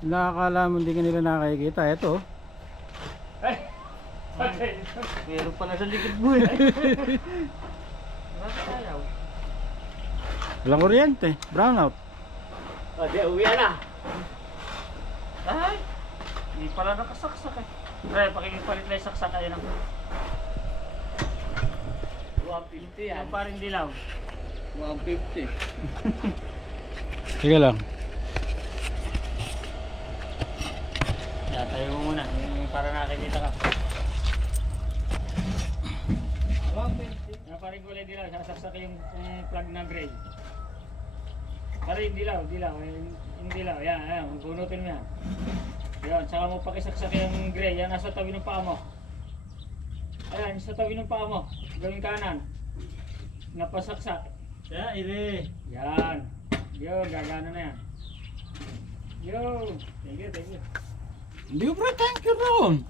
Nakakala mo hindi ka nila nakikita. Ito. Ay! Patay! Meron pala sa likod mo eh. Nakakayaw. Walang kuryente. Brownout. O, di, uwi na. Ay! Hindi pala nakasaksak eh. Pre, pakipalit lang yung saksak ayun ang 150 yan. Yung paring dilaw. 150. Sige lang. Yan, tayo mo muna. Para nakikita ka. 150. Yung paring kulay dilaw, sasaksak yung plug na gray. Paring dilaw. Yung dilaw, yan. Bunutin mo yan. Yan, saka mo pakisaksak yung gray. Yan, nasa tabi ng paa mo. Ayan, sa tabi ng paa mo. Gawing kanan. Napasaksak. Yeah, ire. Yan. Yo, gagana na yan. Yo. Thank you. Hindi ko pre, thank you Ron.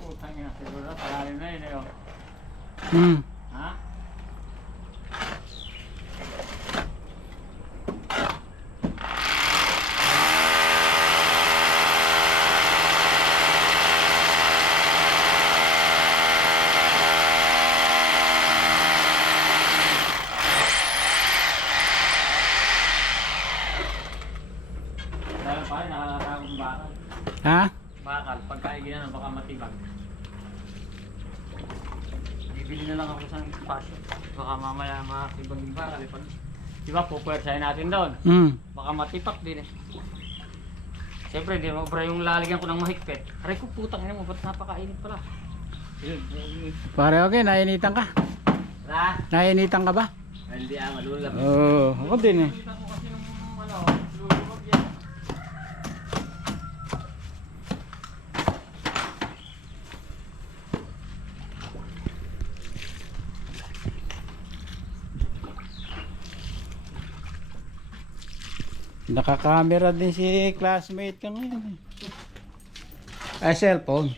Putang ina, siguro. Paralim na yun eh. Ha? Dahil pa rin, nakakatakong bakal. Ha? Bakal, pagkaiginan baka matibag. Bibili na lang ako sa espasyo. Baka mamaya makakibag yung bakal. Diba, pupwersahin natin doon. Baka matipak din eh. Siyempre, di mo bra yung lalagyan ko ng mahigpit. Aray ko, putang ina mo, ba't napakainit pala? Pare, okay, nainitan ka. Ha? Nainitan ka ba? Hindi malulap. Oo, ako din eh. Nakita ko kasi nung ano, lulubog yan. Nakakamera din si classmate ka ngayon eh. Ay, cellphone.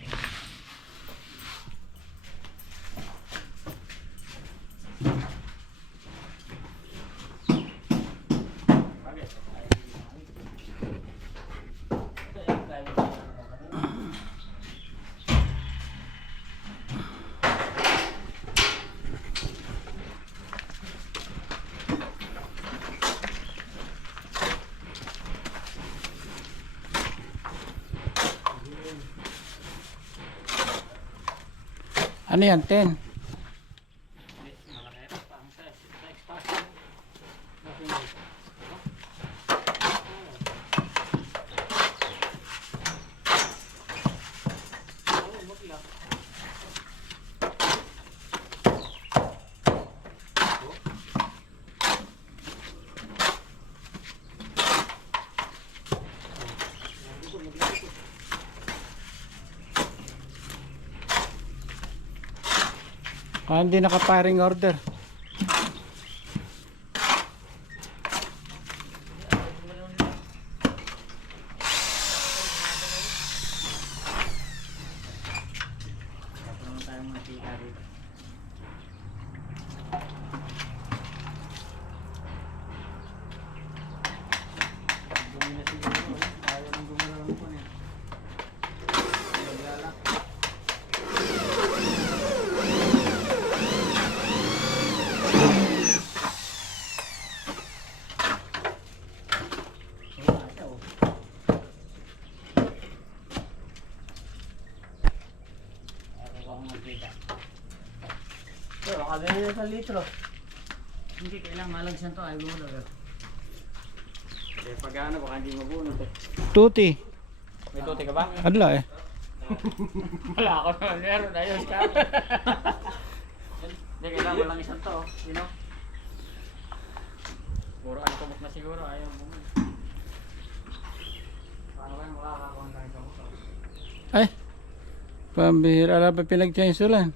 Ano yan, 10? Ah, hindi naka-firing order. Napunong tayo mga tika dito. Gumi na siguro eh. Ayaw nang gumalaw ko niya. Naglalak. Pero kadali sa litro. Hindi, kailangan malagsan to. Ayaw gumalaw. Eh, pag ano, baka hindi mabunod eh. Tuti. May tuti ka ba? Adla eh. Wala ako naman. Meron. Ayos ka. Hindi, kailangan mo lang isang to. You know? Puro ano kumot na siguro. Ayaw bumili. Paano kayo makakakuha ng kumot? Ay. Pambihira. Ala pa pinag-change ulan.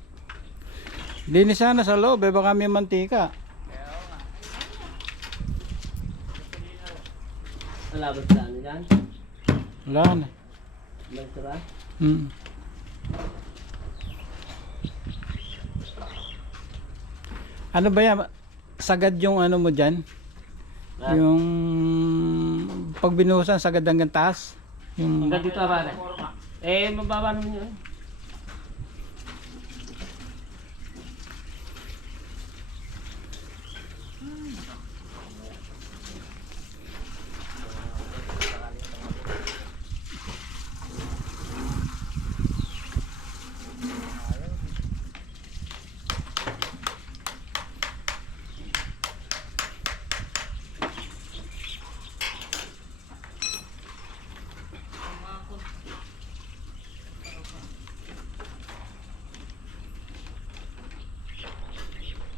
Linis sana sa loob eh. Baka may mantika. Malabot lang yan. Wala na. Magtira. Hmm. Ano ba yan? Sagad yung ano mo dyan? Ah. Yung pag binuhusan, sagad hanggang taas? Yung... Hanggang dito ba? Eh, mababa naman yun.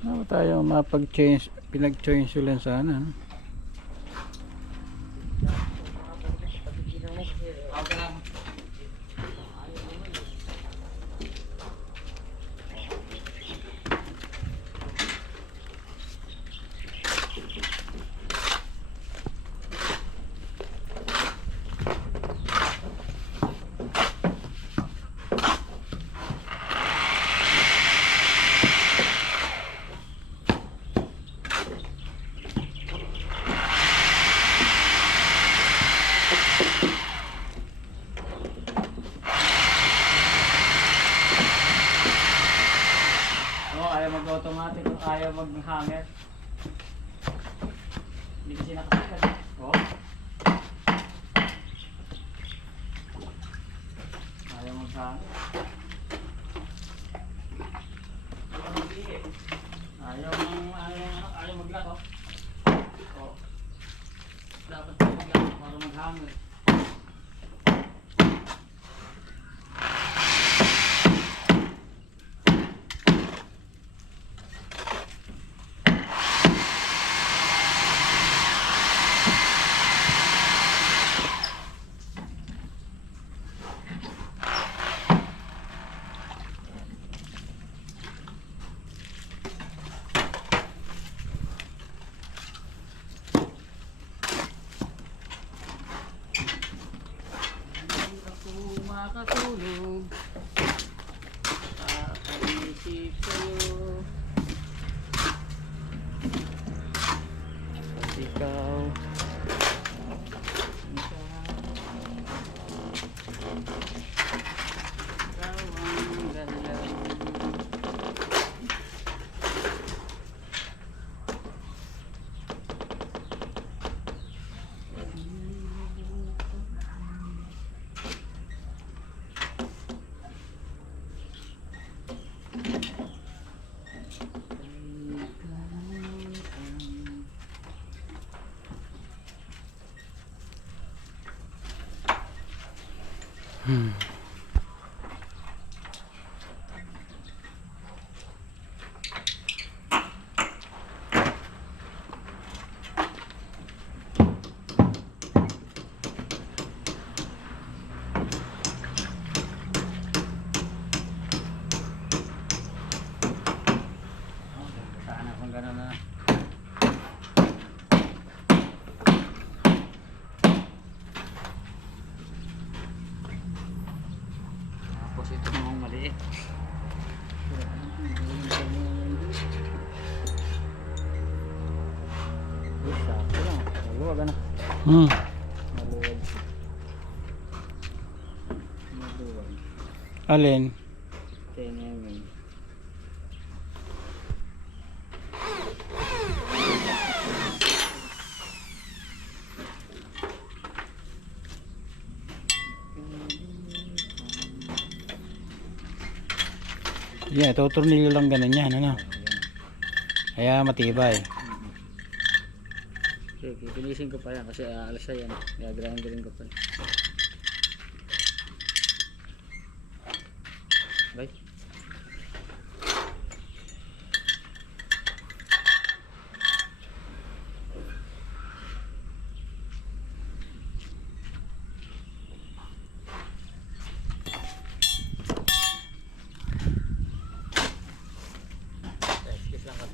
Ano tayo mapag-change, pinag-change ulit sana, no? Oo, ayaw mag-automatic, ayaw mag-hanger. Hindi kasi nakasikat. Oo. Ayaw mag-hanger. Ayaw mag-lock, oh. Oo. Dapat mag-lock para mag-hanger. Makatulog, kakaisip sa'yo. At ikaw, ikaw ang galaw. Sana kung gano'n na. Tapos ito namang maliit. Sakto lang. Maluwag na. Hmm. Maluwag. Maluwag. Alin? Kaya ngayon. Yeah, tutornilyo lang ganun yan, ano? Kaya matibay. Okay, pipinisin ko pa yan kasi aalis na yan. Gagrinderin ko pa. Bye. Excuse lang ka.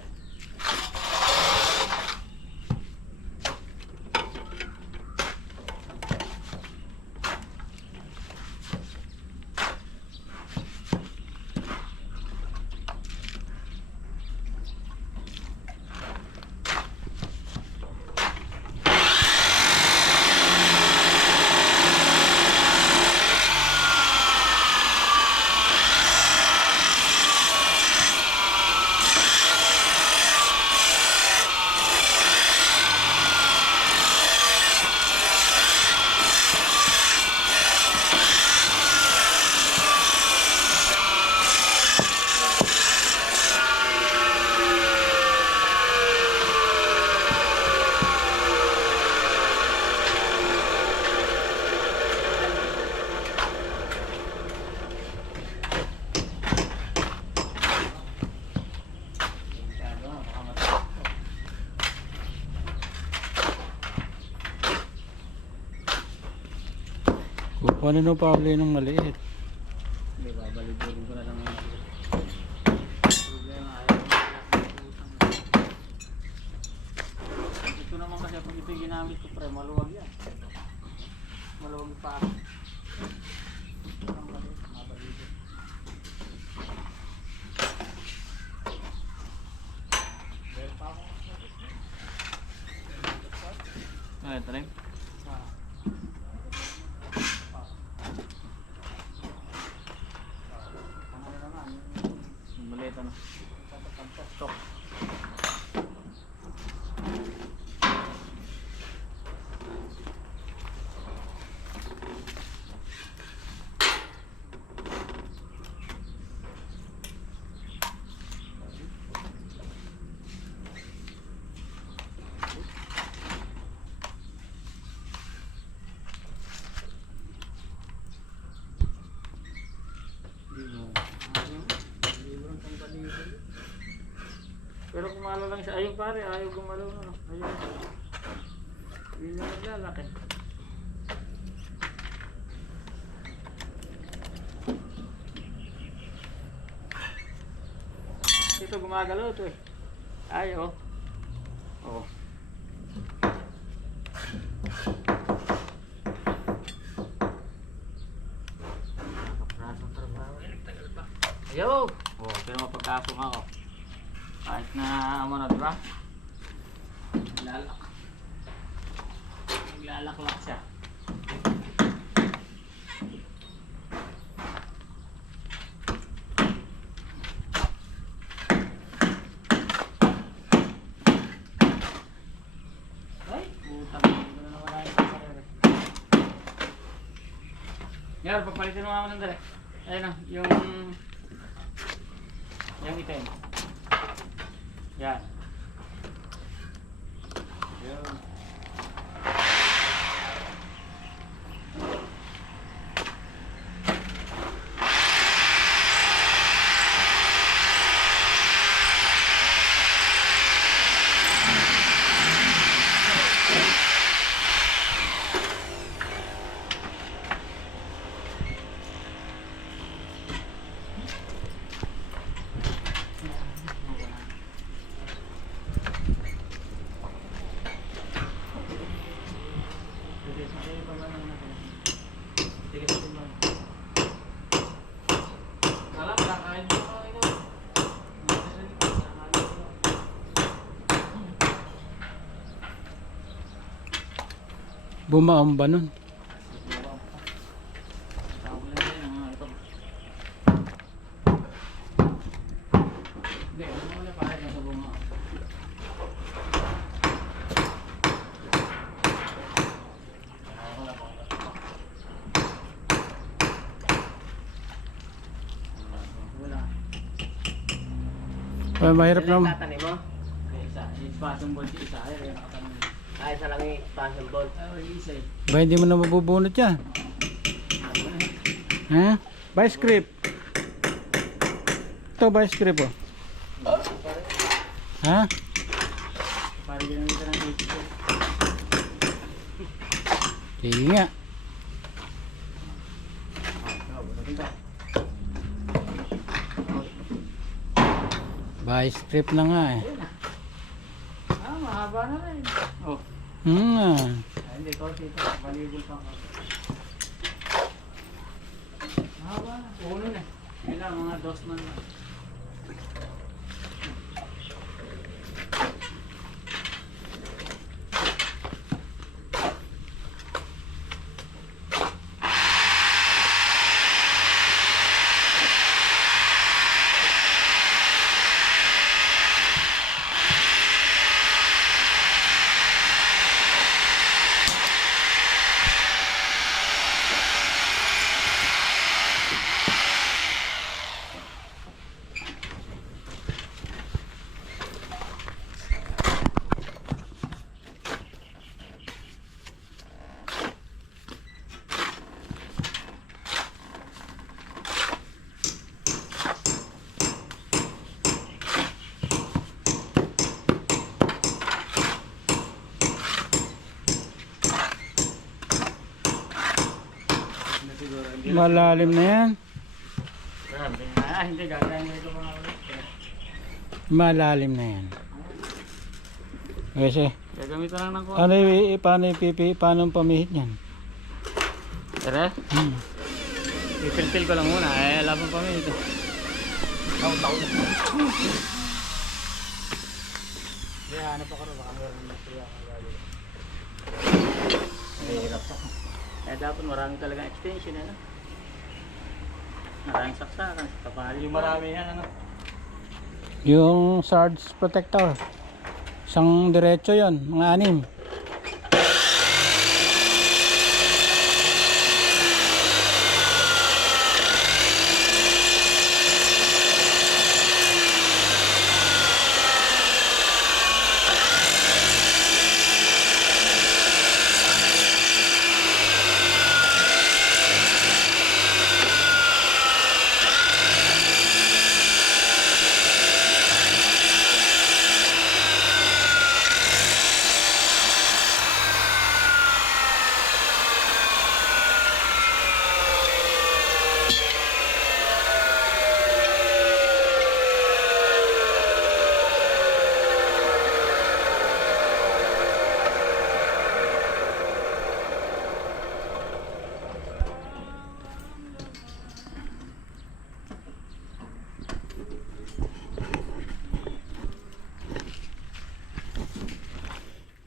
Kukuha na Pablo yun ng maliit. Hindi, babalik-balik ko na lang yung problema. Ayaw mo ito naman kasi pag ito yung ginamit ko, pre, maluwag yan. Maluwag yung paa. Ito rin. Maliit ano. Stop. Pero kumalo lang siya. Ayun pare, ayaw gumalaw na. No? Ayun. Yun yung naglalaki. Ito gumagalaw ito eh. Ayaw. Oh. Nakapasok trabaho. Tagal pa. Ayaw! Oh, pero mapagkasok ako. Kahit na ano na, diba? Naglalak siya. Ay, putang ina na wala yung sarili. Yan, papalitin mo nga sandali. Ayun na, yung item. Yan. Yan. Bumaon ba nun? Mahirap naman. Tatanim mo? Isa, expansion bolt isa. Ay, nakatanong. Ay, isa lang yung expansion bolt. Ay, isa eh. Ba hindi mo na mabubunot yan? Ha? Vice grip. Ito vice grip oh. Ha? Pare ginamit ng 80. Sige nga. Vice grip na nga eh. Ah, mahaba na rin. Oh. Ah. Hindi ko dito. Valuable pa ako. Mahaba na. Puno na. Kailangan mga dosman na. Malalim na yan. Hindi gagawin mo ito mga ulit. Malalim na yan. Kasi, Gagamitan lang ng ano paano ipipi, paano pamihit yan? Tere? Ipilpil ko lang muna. Alam mo pa mo ito. Tao. Kaya ano pa ko rin. Baka meron na siya. Hirap pa. Kaya dapat marami talagang extension. Ano? Maraming saksakan. Kapali yung marami yan. Ano? Yung surge protector. Isang diretso yon, mga 6.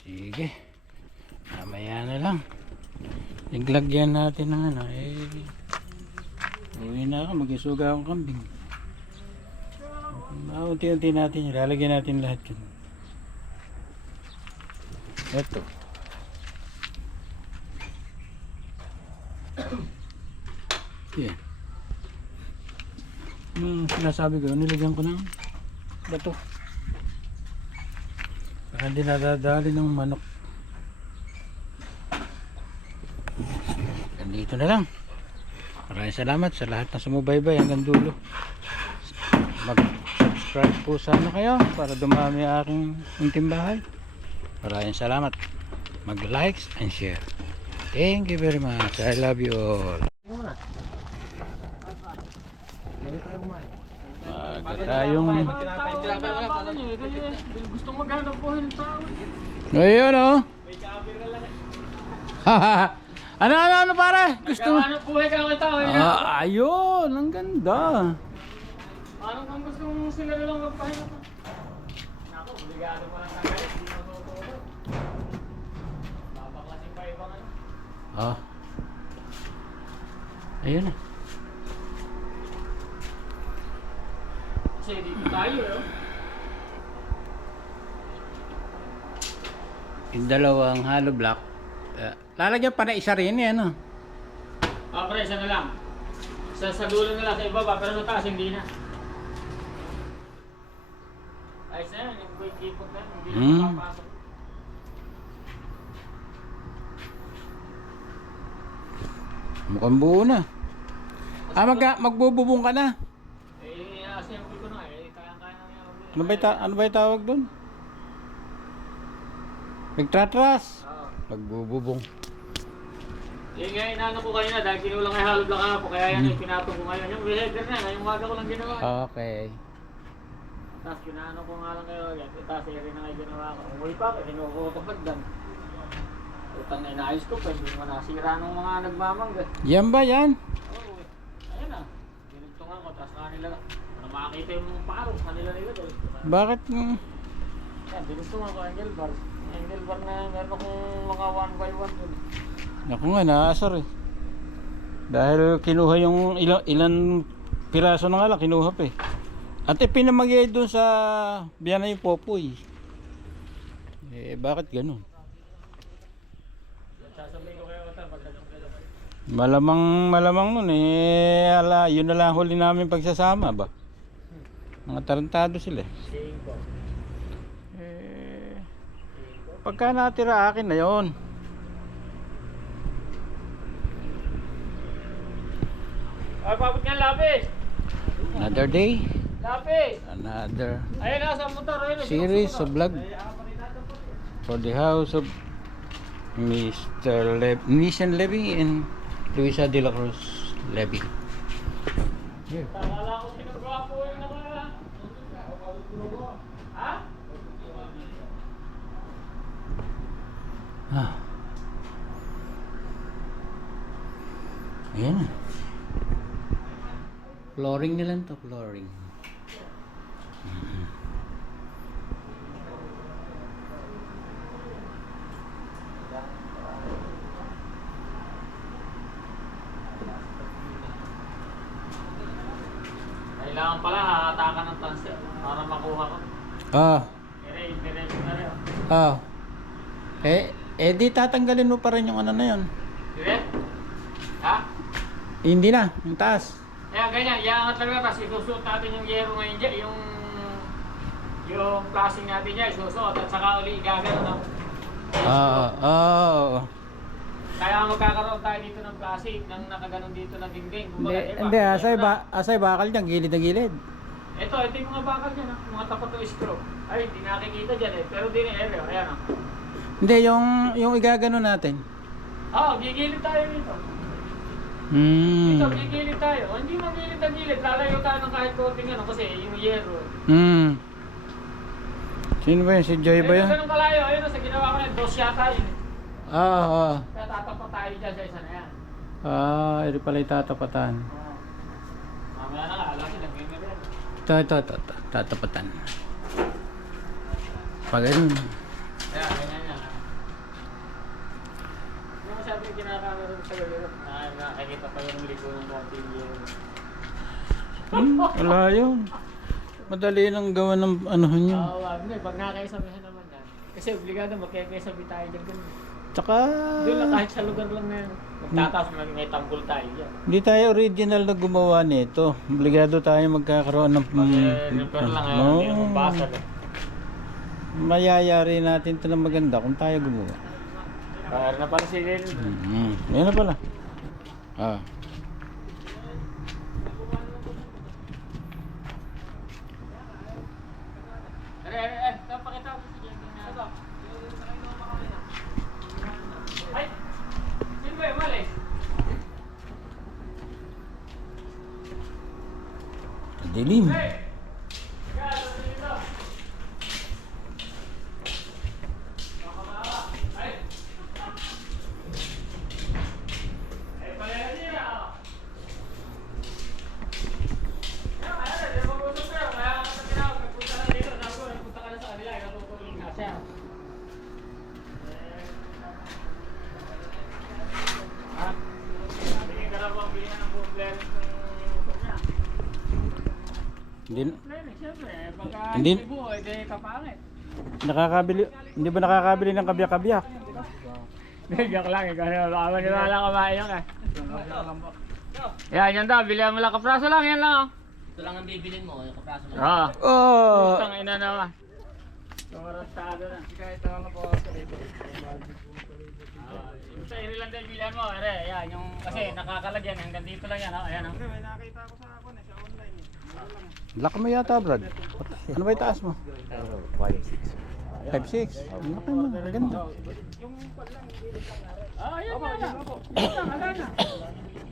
Sige. Mamaya na lang. Iglagyan natin ng ano. Uwi na ako. Mag-isuga akong kambing. Unti-unti natin. Lalagyan natin lahat yun. Ito. Yan. Sinasabi ko, nilagyan ko ng bato. Baka hindi nadadali ng manok. Ganito na lang. Maraming salamat sa lahat na sumubaybay hanggang dulo. Mag-subscribe po sana kayo para dumami ang aking munting bahay. Maraming salamat. Mag-likes and share. Thank you very much. I love you all. Tayong Gusto maghanap po ng tao. ayun oh. Ano pare? Gusto mo? Ano buhay ka ng tao? Ayun, ang ganda. Parang kung gusto mong sila na lang magpahinga pa. Ako, obligado pa lang tanggalin. Hindi mo tutulog. Babaklasin pa ibang ano. Ayun na. Kasi dito tayo Yung dalawang hollow block. Lalagyan pa na isa rin yan oh. Pre, isa na lang. Sa dulo na lang sa ibaba, pero sa taas hindi na. Ayos na yan, yung kipot na yan, hindi na makapasok. Mukhang buo na. Magbububong ka na. Assemble ko na kaya-kaya na yan. Ano ba yung tawag doon? Nagtratras. Oo. Magbububong. Nga, inaano ko kayo na dahil kinulang ay halog lang ako, kaya yan yung pinatong ko ngayon. Yung header na, ngayong umaga ko lang ginawa. Okay. Tapos kinaano ko nga lang kayo agad, tapos rin na kayo ginawa ko. Umuwi pa ako, kinukutupad dan. Utang na inaayos ko pa, hindi naman nasira ng mga nagmamangga. Yan ba yan? Oo, ayun na. Dinugtungan ko, tapos kanila, para makakita yung paro, kanila nila doon. Bakit? Yan, dinugtungan ko, angle bar. Angle bar na meron akong mga 1x1 doon. Ako nga, naasar eh. Dahil kinuha yung ilan piraso na nga lang, kinuha pa eh. At pinamagay doon sa Biyanay Popoy. Bakit ganun? Sasabihin ko kayo, pagdating kayo. Malamang nun yun na lang huli namin pagsasama ba? Mga tarantado sila eh. Seeing ko. Pagka natira akin na yun. Ay, pabot nga lapi! Another day, Lapi! another Ayun na, sa motor. Ayun, series of vlog for the house of Mr. Nishan Levy and Luisa De La Cruz. Levy. Akala ko pinagawa po yung Ha? Ah. Ayan. Flooring nila to, flooring. Kailangan pala hahatakan ng transfer para makuha ko. Ah. Diretso na rin. Ah. Di tatanggalin mo pa rin yung ano na yun. Direct? Ha? Hindi na, yung taas. Kaya ganyan, iangat lang na, tapos isusuot natin yung yero ngayon dyan, yung flashing natin dyan, isusuot, at saka uli gagano na. Kaya magkakaroon tayo dito ng flashing, nang nakaganon dito na dingding. Hindi, asay bakal dyan, gilid na gilid. Ito yung mga bakal dyan, mga tapat ng screw. Ay, hindi nakikita dyan pero di na area, ayan o. Hindi, yung igagano natin. Gigilid tayo dito. Dito, gigilid tayo. Hindi magilid ang gilid, lalayo tayo ng kahit konting kasi yung yero. Sino ba yun? Si Joy ba yun? Ganun kalayo, ayun sa ginawa ko na, dos yata yun. Kaya tatapat tayo dyan sa isa na yan. Ito pala yung tatapatan. Mamaya na nga, alam nila, ganyan rin. Ito, tatapatan. Pag ganun. Kaya, ganyan yan. Hindi mo sabi yung kinakamera sa galero. Nakikita pa yung ligo ng konting yero. Wala yun. Madali lang gawa ng ano nyo. Hindi, pag nakakaisabihan naman yan. Kasi obligado magkakaisabi tayo dyan ganun. Tsaka... Doon lang kahit sa lugar lang na yun. Magtataas, may tanggol tayo dyan. Hindi tayo original na gumawa nito. Obligado tayo magkakaroon ng... Repair lang ngayon, hindi naman basag. Mayayari natin ito ng maganda kung tayo gumawa. Kaya na pala si Lil. Yan na pala. Pakita ko si Jenny na ito. Ay! Sino ba yung malis? Dilim. Hindi nakakabili, hindi ba nakakabili ng kabyak-kabyak? Joke lang, ikaw na nila lang kumain yun yan daw, bilihan mo lang kapraso lang, yan lang Ito lang ang bibilin mo, yung kapraso mo. Putang ina naman. Sumarastado na. Kahit naman po ako sa rito. Sa irilan din bilihan mo, yan, yung, kasi nakakalagyan, hanggang dito lang yan, ayan. May nakita ko sa ako sa online. Laki mo yata, Brad. Ano ba yung taas mo? 5'6". 5'6"? Laki mo, maganda. Yung palang, ayan na. Ala na.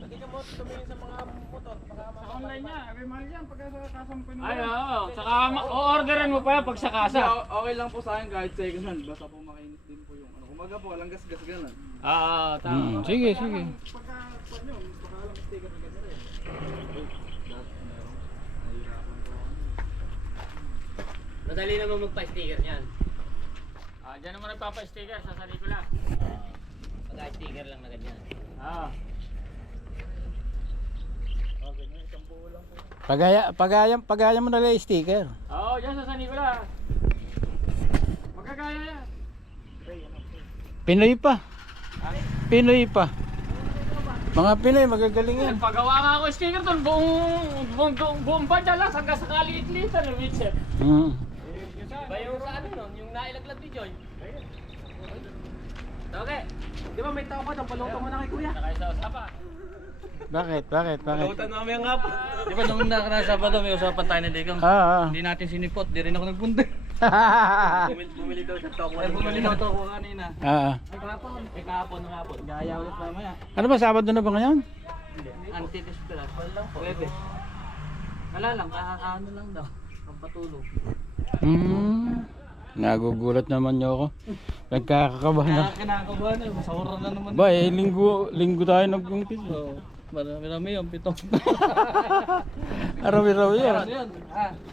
Hindi mo tumingin sa mga motor. Sa online niya, may mahal yan pagka sa kasang pinuha. Ay, oo. Saka o-orderan mo pa yan pag sa kasa. Okay lang po sa akin kahit second hand. Basta po makinis din po yung ano. Kumaga po, walang gas-gas gano'n. Tama. Sige. Pagka nyo, baka lang sticker na gano'n rin. Madali naman magpa-sticker niyan. Diyan naman nagpapa-sticker sa Nicolas. Pagka-sticker lang na ganyan. Pagaya mo na lang yung sticker. Diyan sa San Nicolas. Magkagaya yan. Pinoy pa. Mga Pinoy, magagaling yan. Pagawa nga ako sticker doon, buong badya lang, hanggang sa kaliit-liitan ng wheelset. Ba yung sa ano nun, yung nailaglag ni Joy? Okay. Di ba may tao ka, paluto mo na kay kuya? Nakaisa usapa. Bakit? Palutan namin ang hapon. Di ba nung nakaraan Sabado may usapan tayo na Dekang? Hindi natin sinipot, di rin ako nagpunta. Bumili daw siya toko. Bumili daw to ko kanina. Kahapon ng hapon. Gaya ulit mamaya. Ano ba, Sabado na ba ngayon? Anti-distress. Pwede. Wala lang, ano lang daw. Pampatulog. Nagugulat naman niyo ako. Nagkakakabahan na. Kinakabahan na, masawara na naman. Ba, linggo tayo nag-umpisa. Oo. Marami-rami yung 7. Araw-araw yan. Ano yan?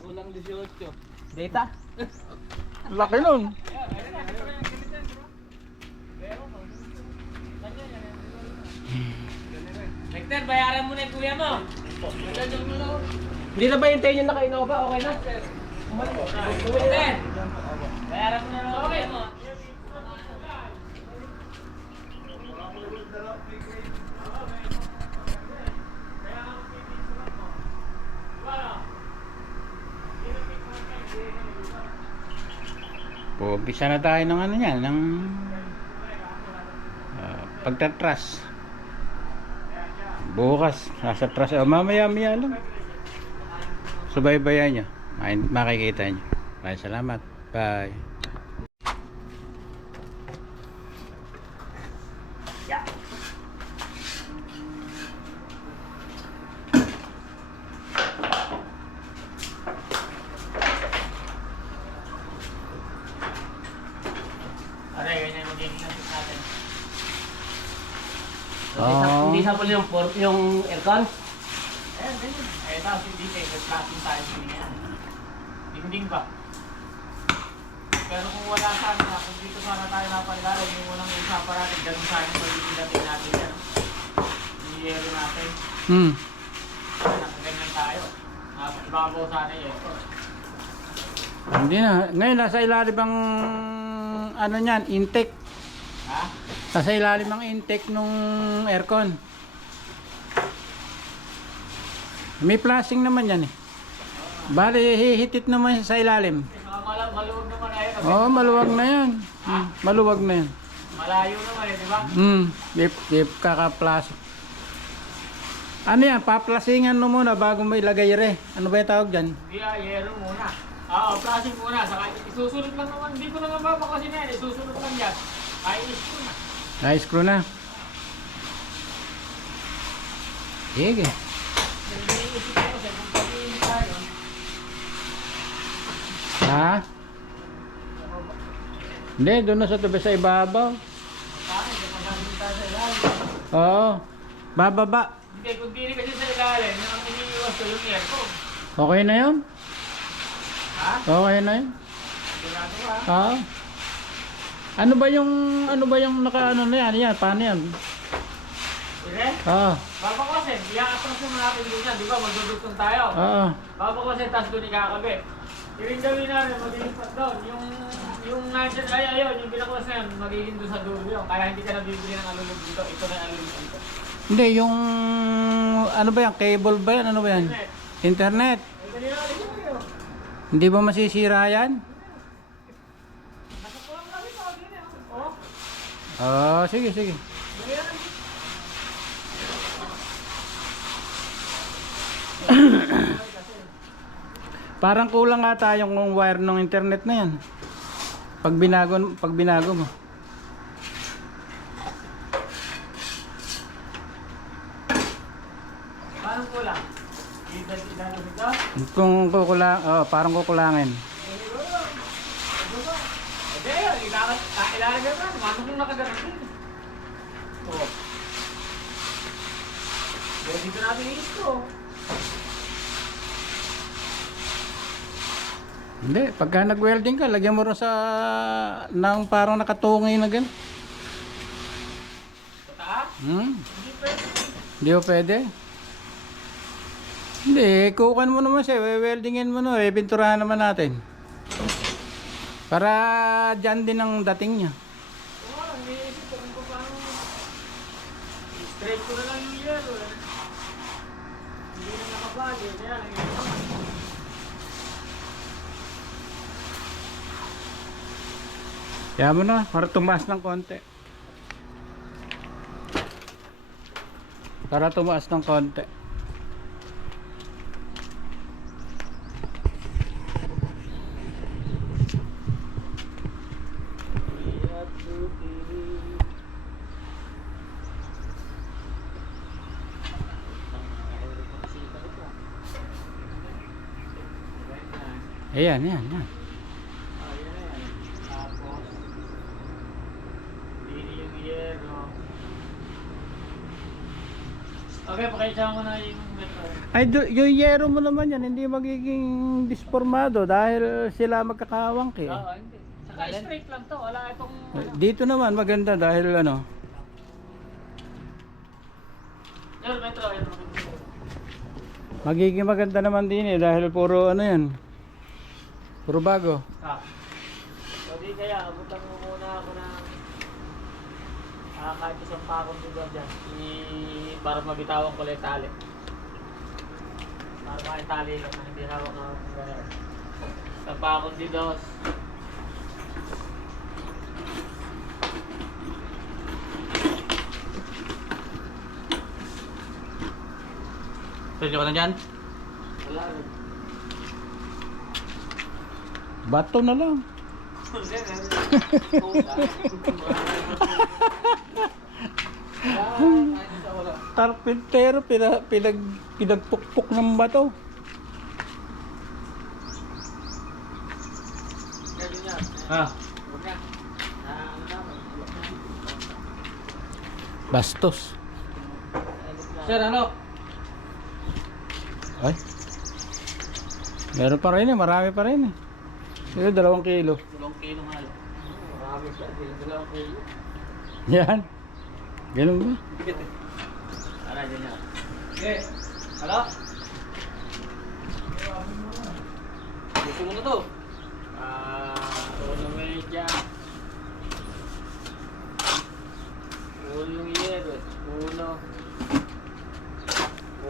Kulang 18. Data? Laki nun. Hector, bayaran mo na yung kuya mo. Hindi na ba hintayin yung naka-Innova? Okay na? Hector, bayaran mo na yung kuya mo. Umpisa na tayo ng ano yan, ng pagtatras. Bukas, nasa tras. Mamaya-maya lang. Subaybayan nyo. Makikita nyo. Maraming salamat. Bye. Aray, ganyan magiging natin natin. Hindi sa pala yung aircon? Ayan, ganyan. Eh, tapos hindi tayo, nag-flashing tayo niya. Dingding ba? Pero kung wala sana, kung dito sana tayo napalala, yung unang usapan natin, ganun sana yung magiging dating natin yan. Niyero natin. Nakaganyan tayo. Ibabaw sana yung aircon. Hindi na. Ngayon, nasa ilalim ang ano niyan, intake. Ha? Nasa ilalim ang intake nung aircon. May flashing naman yan eh. Bali, hihitit naman siya sa ilalim. Maluwag naman na yun. Oo, maluwag na yan. Maluwag na yan. Malayo naman eh, di ba? If kaka-flash. Ano yan, paplasingan mo muna bago mo ilagay re. Ano ba yung tawag dyan? Hindi yero muna. Flashing muna. Saka isusunod lang naman. Hindi ko na mababaklasin na yan. Isusunod lang yan. Ay, issue na. Na-screw na. Sige. Nag-iisip ko kasi kung pag-iisip tayo. Ha? Hindi, doon na sa tabi sa ibabaw. Bakit? Kung magagawin tayo sa ilalim. Oo. Bababa. Hindi, kung dili kasi sa ilalim, ang iniiwas ko yung aircon. Okay na yun? Ha? Okay na yun? Sigurado ka? Oo. Ano ba yung naka-ano na yan? Yan, paano yan? Sige? Oo. Babaklasin. I-atras naman natin dito yan. Di ba? Magdudugtong tayo. Oo. Babaklasin, tapos doon ikakabit. Yung gawin namin, maglilipat doon. Yung nandyan, ayun, yung binaklas na yun, magiging doon sa dulo yun. Kaya hindi ka nabibili ng alulog dito. Ito na yung alulog dito. Hindi, yung ano ba yan? Cable ba yan? Ano ba yan? Internet. Ay, kanina ulit yun. Hindi ba masisira yan? Nakapulang kami sa kanina. Oh. Oo, sige, sige. Parang kulang ata yung wire ng internet na yan. Pag binago mo. Paano kulang? Idano dito? Kung parang kukulangin. Hindi, ilalagay mo na. Mano kung nakagarap din. Oo. Dito natin i-isto. Hindi, pagka nag-welding ka, lagyan mo rin sa ng parang nakatungi na gan. Sa taas? Hindi pwede. Hindi mo pwede. Hindi, kukan mo naman siya, weldingin mo na, pinturahan naman natin. Para dyan din ang dating niya. Oo, iniisip ko kung paano. Straight ko na lang yung yelo eh. Hindi na nakabali. Kaya nangyayari. Kaya mo na, para tumaas ng konti. Para tumaas ng konti. Ayan. Yan na yan. Tapos, dili yung yero. Okay, pakita ko na yung metro. Ay, yung yero mo naman yan, hindi magiging disformado dahil sila magkakawang eh. Oo, hindi. Saka straight lang to. Wala itong ano. Dito naman maganda dahil ano. Yun, metro. Yun, metro. Magiging maganda naman din eh dahil puro ano yan. Puro bago. Ah. So di kaya, abutan mo muna ako ng kahit isang pakong dito dyan. Para mabitawan ko ulit tali. Para makitali lang na hindi hawak na gano'n. Isang pakong dito. Pwede ko na dyan? Wala rin. Bato na lang. Tarpintero pinagpukpok ng bato. Ah. Bastos. Sir, ano? Ay. Meron pa rin eh, marami pa rin eh. Pero 2 kilo. 2 kilo nga lang. Marami siya, 2 kilo. Yan. Ganun ba? Tara, dyan yan. Okay. Halo? Gusto mo na to? Uno medya. Uno yung yero.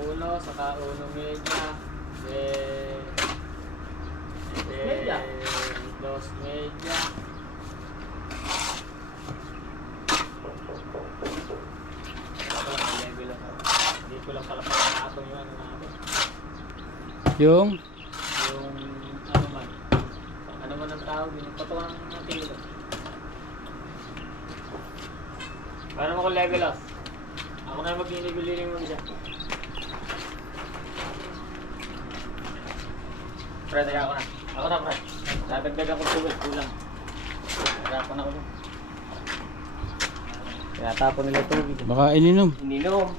Uno, saka uno medya. Medya? Dos medya. Hindi ko lang pala pagkakatong yung ano natin. Yung Yung ano man ang tawag din, yung patuwang ng kilo. Paano mo ko level up? Ako na mag-level-leveling mo siya. Pre, taga ako na. Ako na, pre. Dadagdagan ko tubig, kulang. Hirapan ako dun. Kaya tapon nila tubig. baka ininom. Ininom.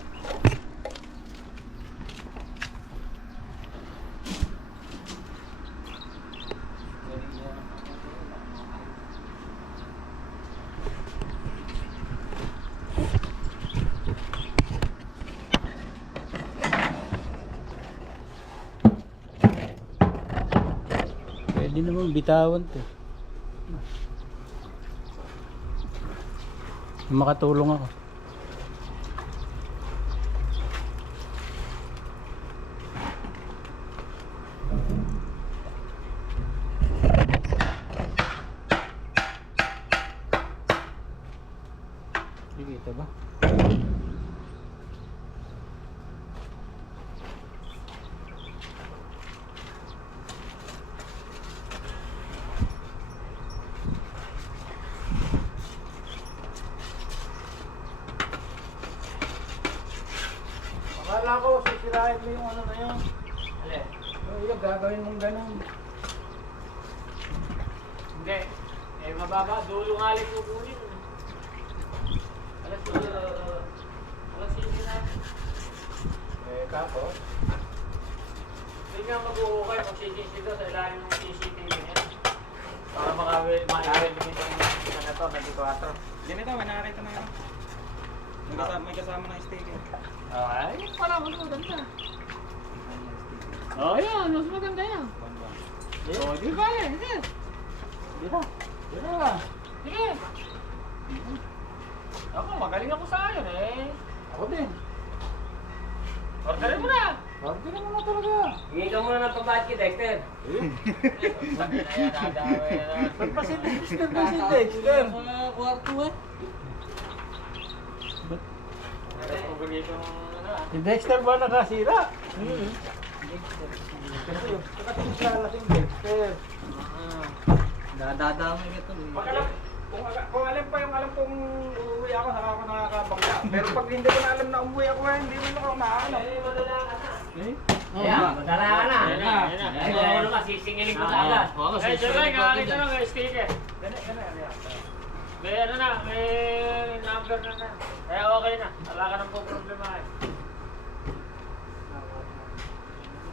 Pwede naman bitawan to. Makatulong ako. Hindi kita ba? Akala ko sisirahin mo yung ano na yun. Alin? Yung gagawin mong ganun. Hindi. Eh, mababa. Dulo nga lang yung kunin. Alas hindi na. Tapos? Hindi nga mag-uukay kung CCTV sa ilalim ng CCTV niya. Para makawin din ito ng ano to, nag-4. Ganito, may nakakita na yun. May kasama ng sticker. Ay, pala maganda. Oh, yan. Mas maganda yan. Oh, di ba yan? Sige. Dito. Dito ba? Sige. Ako, magaling ako sa ayon eh. Ako din. Orderin mo na. Order mo na talaga. Hingi ka muna ng pambayad kay Dexter. Sabi na yan, nadawin na. Ba't pa si Dexter ba si Dexter? Kwarto eh. Meron po ganito ano ah. Si Dexter ba nakasira? Kasi saka si Dexter. Dadadamay ka to. Kung alam pa yung alam kong uuwi ako, saka ako nakakabangga. Pero pag hindi ko na alam na umuwi ako, hindi mo na ako nakaalam. Eh, madala ka na. Eh? Ayan, madala ka na. Ayan na. Ayan na. Ano ka, sisingilin ko sa agad. Eh, July, kakakita na may sticker. May ano na, may number na. Kaya okay na. Wala ka nang po problema eh.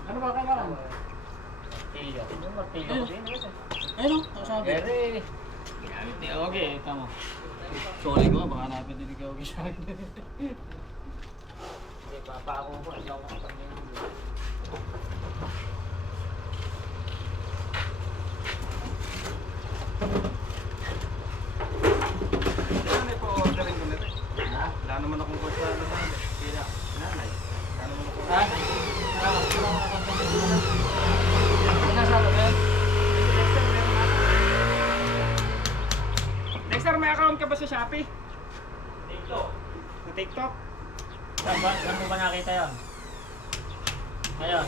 Ano ba kailangan? Martilyo. Yung martilyo ko din. Ayun o, sabi. Pero Ginamit ni Ogie, tama. Sorry ko, baka napin din ikaw sa akin. hindi pa ako po. Hindi ako makapagin. Ano po ordering ko nito? Ha? Wala naman akong kotsa na sa Kira, nanay. Wala naman akong Ha? Dexter, may account ka ba sa Shopee? TikTok. Sa TikTok? Saan mo ba nakita yun? Ngayon.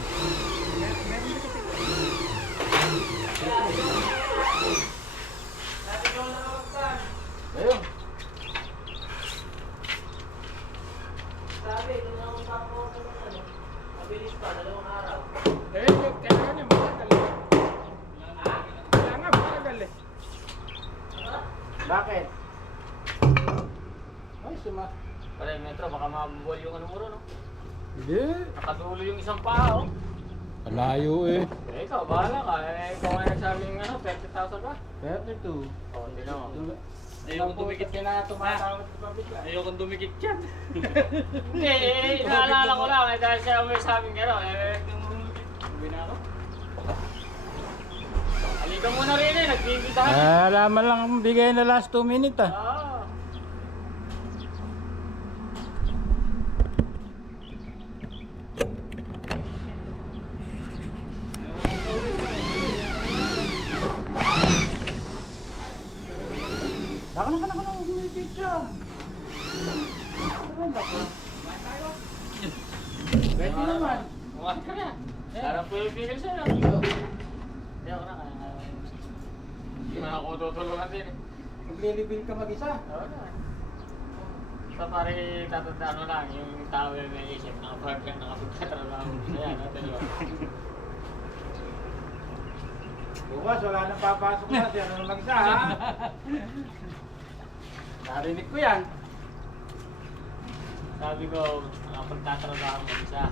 Ayun. Sabi, kung nakusap mo sa ano, mabilis pa, 2 araw. Kailangan niya matagal. Kailangan matagal eh. Bakit? Ay, suma. Pare, Metro, baka mabubuwal yung ano mo ron, no? Hindi. Nakadulo yung isang paa, oh. Malayo eh. Eh, ikaw, bahala ka. Eh, ikaw nga nagsabing ano, 30,000 ba? 32. Oo, hindi naman. Ayokong dumikit ka na tumatawag ka pa bigla. Ayokong dumikit yan. Hindi, inaalala ko lang. Dahil siya may sabing gano'n. Uwi na ako. Halika muna rin eh, nagbibitahan. Alaman lang ang bigay na last 2 minutes ah. Oo. Naka, dumikit siya. Pwede naman. Mukha ka na. Parang pumipigil sa'yo. Hindi ako na kaya. Hindi man ako tutulungan din eh. Maglilibil ka mag-isa. Oo na. So pare tatandaan mo lang yung tao yung may isip nakapagkatrabaho. Ayan, natin yun. Bukas, wala nang papasok na siya. Ano mag-isa ha? Narinig ko yan. Sabi ko, nakapagtatrabaho mag-isa.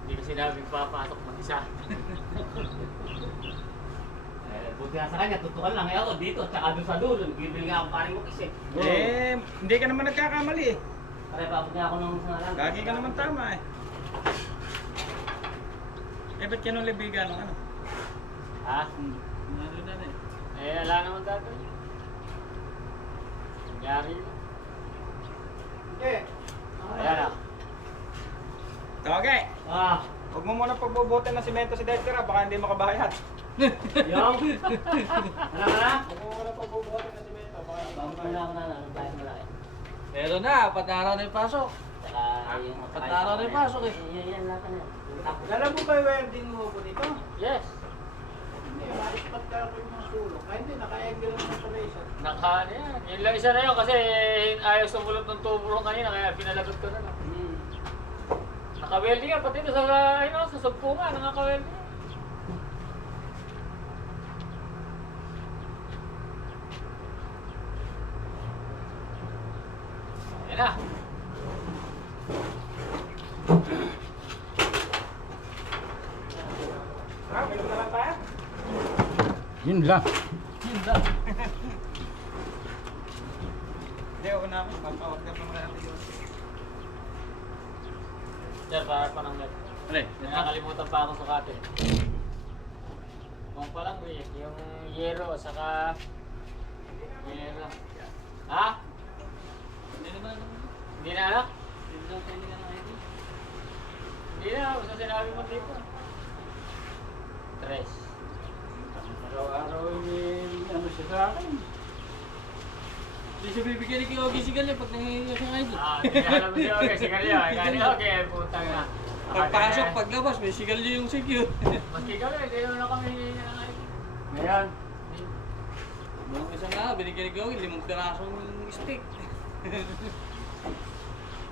Hindi ko sinabing papasok mag-isa. Buti nga sa kanya, tutukan lang. Eh ako dito, tsaka doon sa dulo. Nagbibili nga ako paring ukis eh. Eh, hindi ka naman nagkakamali eh. Pare, paabot nga ako ng mga lang. Gagi ka naman tama eh. Eh, ba't ka nung libigan ng ano? Ha? Ano na eh. Eh, wala naman dati. Nangyari yun. Hindi. Ayan ah. Okay. Ah, Huwag mo muna pagbubutin ng simento si Dexter ha, baka hindi makabayad. yung? Ano ka na? Huwag mo muna pagbubutin ng simento, baka hindi Bago makabayad. na ako na, ano tayo malaki. Meron na, 4 araw na yung pasok. Tsaka yung... 4 araw na yung pasok eh. Yan lahat na yan. Tapos. Alam mo ba yung welding mo po dito? Yes. Hindi, maispat ka ako yung mga sulok. Ay hindi, naka-angle ng operation. Ano yan. Yun lang isa na yun kasi ayaw sumulot ng tubo kanina kaya pinalagot ko na lang. Naka-welding yan, pati ito sa sugpungan, naka-welding yan. Ayan na. Ha? Minum na lang tayo? Yun lang. Hindi, ako na ako. Papawag ka pa natin yun. Sir, para pa ng net. Alin? Nakakalimutan pa ako sukatin. Kung pa lang yung yero saka yero. Ha? Hindi naman. Hindi na anak? Hindi daw pwede ka ng ID. Hindi na, basta sinabi mo dito. 3. Araw-araw may ano siya sa akin. Hindi siya bibigyan ni Kiogi Sigal pag nangyayari siyang ID. Hindi na alam mo siya, okay, sigalyo. Kani, okay, putang na. Pagpasok, paglabas, may sigalyo yung secure. Maski kami, hindi na kami nangyayari. Ngayon. Nung isang nga, binigyan ni Kiogi, 5 pirasong stick.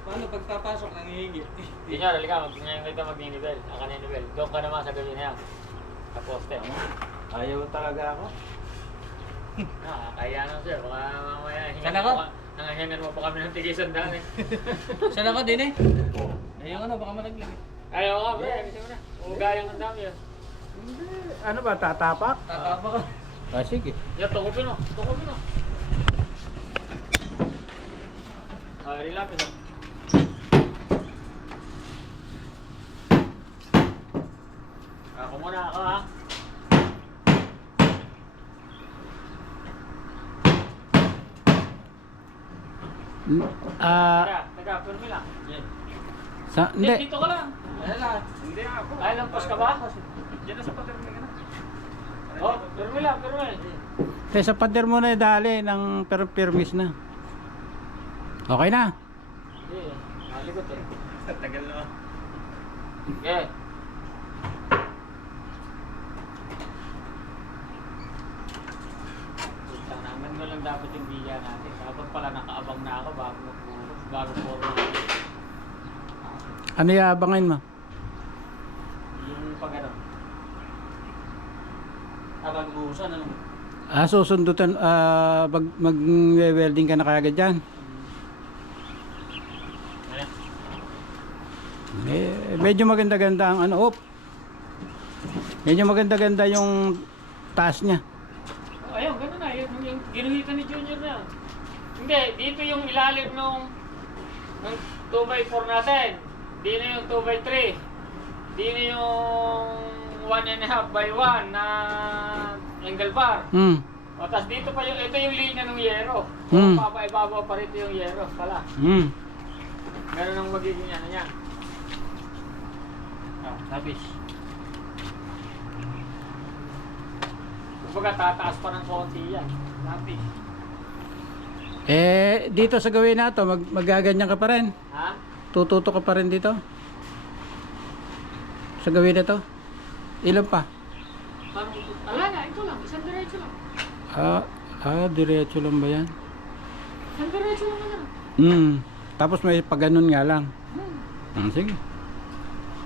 Paano pagpapasok nangihingi? Hindi nyo, halika, ngayon kayo mag-nivel. Ang kanina nivel. Doon ka naman sa gawin na yan. Sa poste. Ayaw talaga ako. Kaya na sir, baka mamaya Saan ako? nangahingan mo pa kami ng tigisan daan eh. Saan ako din eh? Ayun ano, baka malaglag. Ayaw ka, pre. Kasi mo na. Ugayang ang dami yun. Ano ba, tatapak? Tatapa ka. Ah, sige. Yan, tukupin mo. Tukupin mo. Rilapin mo. Ako muna ako ha. Taga, permi lang. Hindi. Dito ka lang. Hindi ako. Ay, lampas ka ba? Diyan na sa paterno ka na. Oh, permi lang, permi. Sa pader mo na dali ng permis na. Okay na. Hindi, malikot eh. Tagal na. Okay. Punta naman mo lang dapat yung biya natin. Dapat pala nakaabang na ako bago forma. Ano iabangin mo? Yung pag ano. Pag-uusan ano? Susundutan, mag-welding ka na kagad dyan. Medyo maganda-ganda ang ano, medyo maganda-ganda yung taas niya. Oh, ayun, gano'n na. Yung ginuhitan ni Junior na yan. Hindi, dito yung ilalim ng 2x4 natin. Di na yung 2x3. Di na yung 1.5x1 na angle bar. O, tas dito pa yung, ito yung linya ng yero. Ibabaw pa rito yung yero pala. Ganun ang magiging ano niya. Labis. Kumbaga tataas pa ng konti yan. Labis. Dito sa gawin na to, magaganyan ka pa rin. Ha? Tututo ka pa rin dito. Sa gawin na to. Ilan pa? Parang, ala na, ito lang. Isang diretso lang. Diretso lang ba yan? Isang diretso lang na. Tapos may pagganon nga lang. Sige.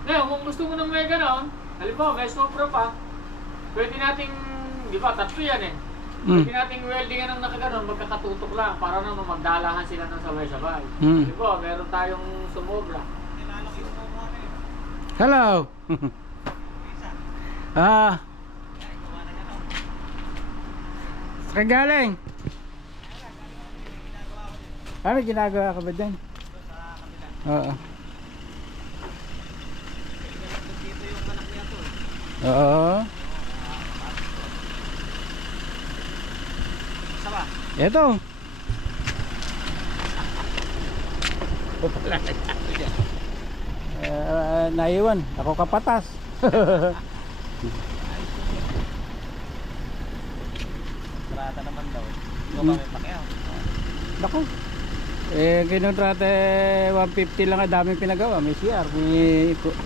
Ngayon, kung gusto mo nang may ganon, halimbawa may sobra pa, pwede nating, di ba, tatlo yan eh. Pwede nating weldingan ng nakaganon, magkakatutok lang para naman magdalahan sila ng sabay-sabay. Di ba, meron tayong sumobra. Hello! Saan galing? Ano ginagawa ka ba dyan? Oo. Oo. Saba? Ito. Naiwan. Ako kapatas. Trata naman daw. Ito kami pakiyaw. Naku. Kinontrate 150 lang, daming pinagawa. May CR,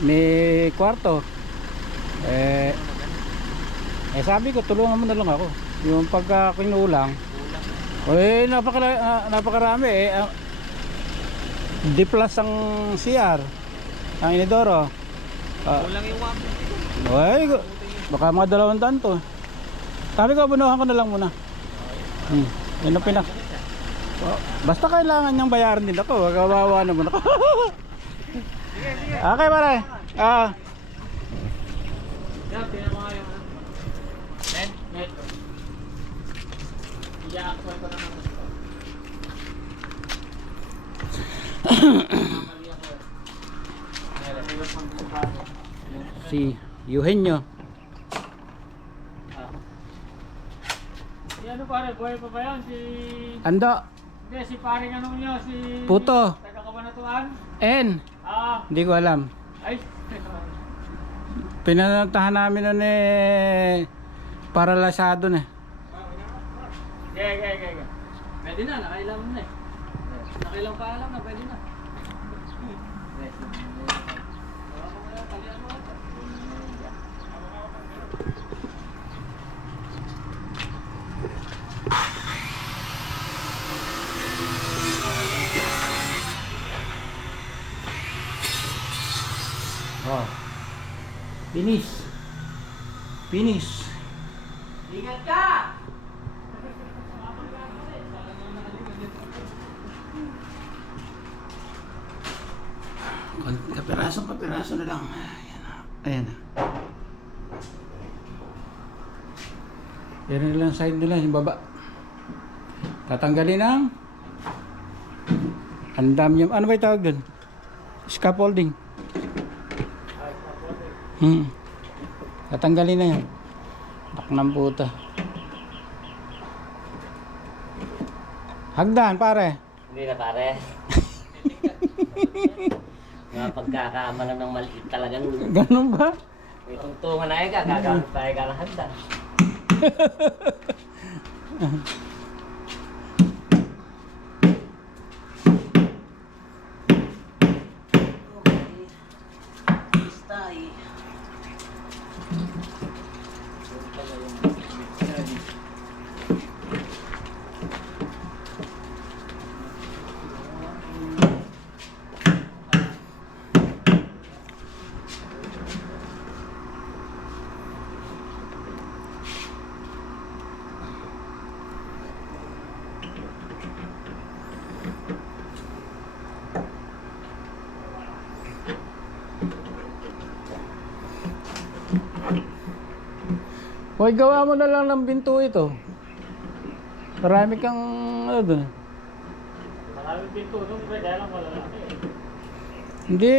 may kwarto. Sabi ko, tulungan mo na lang ako. Yung pagka kinulang. Napakarami D plus ang CR. Ang inidoro. Kulang yung 150. Baka mga 200 to. Sabi ko, bunuhan ko na lang muna. Yun ang pinak. Basta kailangan niyang bayaran din ako. Kawawa naman ako. Okay, pare. Yan, tingnan mo nga yung ano. Net. I-actual ko naman ito. Si Eugenio. Si ano pare, buhay pa ba yan? Si... Ando. Hindi, si paring ano nyo, si... Puto. Taga Kabanatuan? N. Hindi ko alam. Ay. Pinanatahan namin nun para lasado na. Okay. Pwede na, nakailang mo na eh. Nakailang pa alam na, pwede na. Wow. Finish. Finish. Ingat ka! Kapiraso na lang. Ayan na. Ayan na. Yan na lang side nila, yung baba. Tatanggalin ang dami yung, ano ba yung tawag dun? Scaffolding. Tatanggalin na yan. Tak ng puta. Hagdan, pare. Hindi na pare. Mga pagkakamalan ng maliit talagang Ganun ba? may tungtungan na ka, gagamit tayo ka ng hagdan. Hoy, gawa mo na lang ng pinto ito. Marami kang ano dun. Maraming pinto doon, pre, kaya lang malalaki. Hindi,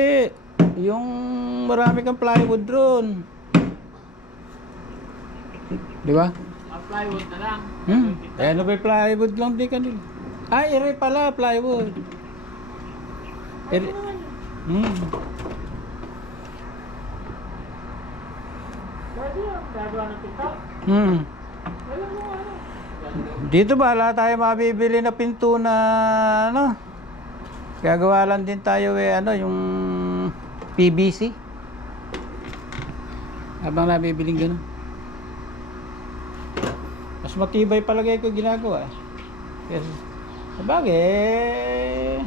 yung marami kang plywood ron. Di ba? Ang plywood na lang. Eh, ano ba yung plywood lang di kanil? Ah, ere pala, plywood. Ere. Pwede yun, gagawa ng pinto. Wala mo ano. Dito ba, wala tayo mabibili na pinto na ano? Gagawa lang din tayo ano, yung PVC. Habang nabibiling gano'n. Mas matibay palagay ko ginagawa. Kasi, sabagay,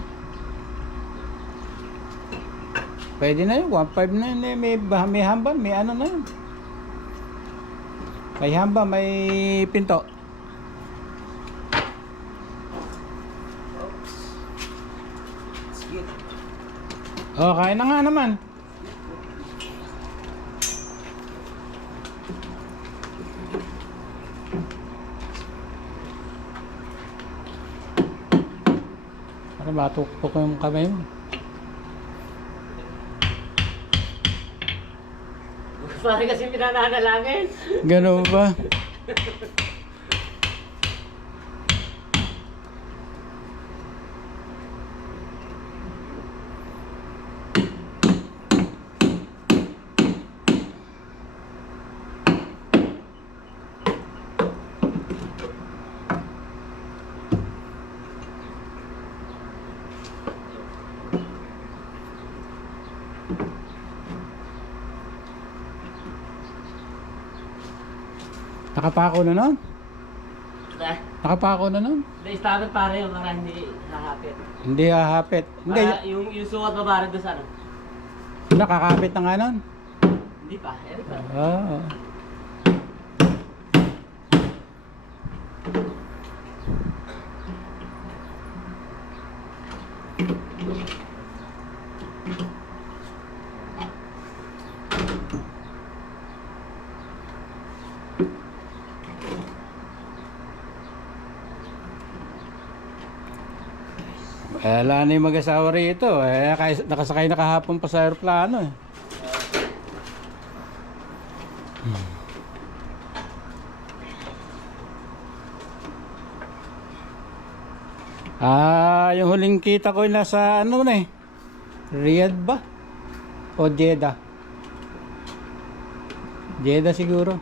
pwede na yun, 1.5 na yun, may hamba, may ano na yun. May hamba, may pinto. Oh, kain na nga naman. Para matuktok ko yung kamay mo. Pare kasi pinananalangin. Ganun ba? Nakapako na nun? Nakapako na nun? Hindi, stagod pare yung para hindi hahapit. Hindi hahapit. Hindi, Para yung sukat ba pare doon sa ano? nakakapit na nga nun. Hindi pa, eri pa. Oo. Wala na yung mag-asawa rito. Nakasakay na kahapon pa sa aeroplano. Yung huling kita ko nasa ano na Riyadh ba? O Jeddah? Jeddah siguro.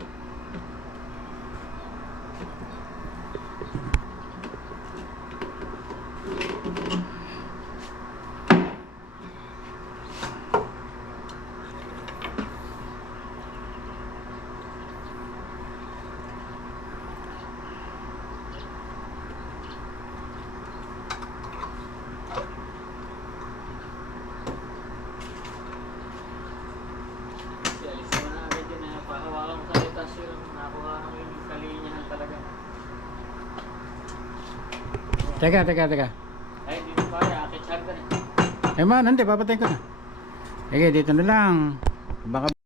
Teka. Ay, dito pa kaya, akit siya ka na. Eh man, hindi, papatayin ko na. Sige, dito na lang. Baka